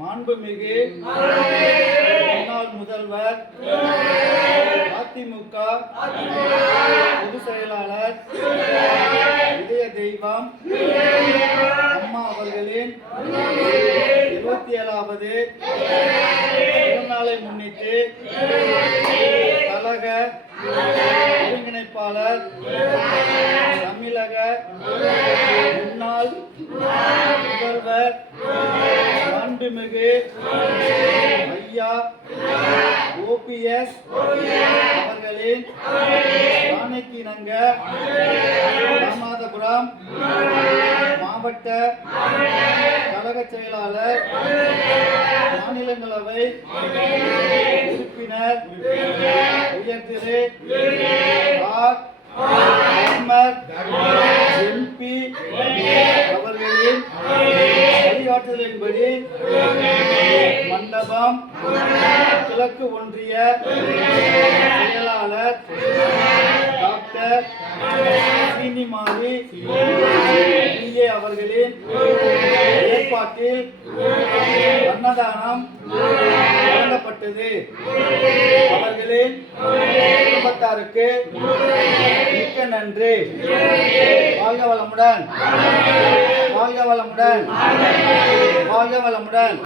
மாண்புமிகு முன்னாள் முதல்வர் அதிமுக பொதுச் செயலாளர் இதய தெய்வம் அம்மா அவர்களின் 27வது பிறந்தநாளை முன்னிட்டு கழக ஒருங்கிணைப்பாளர் தமிழக முன்னாள் முதல்வர் மாண்புமிகு ஐயா OPS அவர்களின் ஆணைக்கிணங்க ராமநாதபுரம் மாவட்ட கழக செயலாளர் மாநிலங்களவை உறுப்பினர் உயர் திரு ஆர் அஹ்மத் MP அவர்களின் வழிகாட்டுதலின்படி மண்டபம் கிழக்கு ஒன்றிய செயலாளர் டாக்டர் சீனிமாரி PA அவர்களின் ஏற்பாட்டில் அன்னதானம் வழங்கப்பட்டது. அவர்களின் குடும்பத்தாருக்கு மிக்க நன்றி. வாழ்க வளமுடன், வாழ்க வளமுடன், வாழ்க வளமுடன்.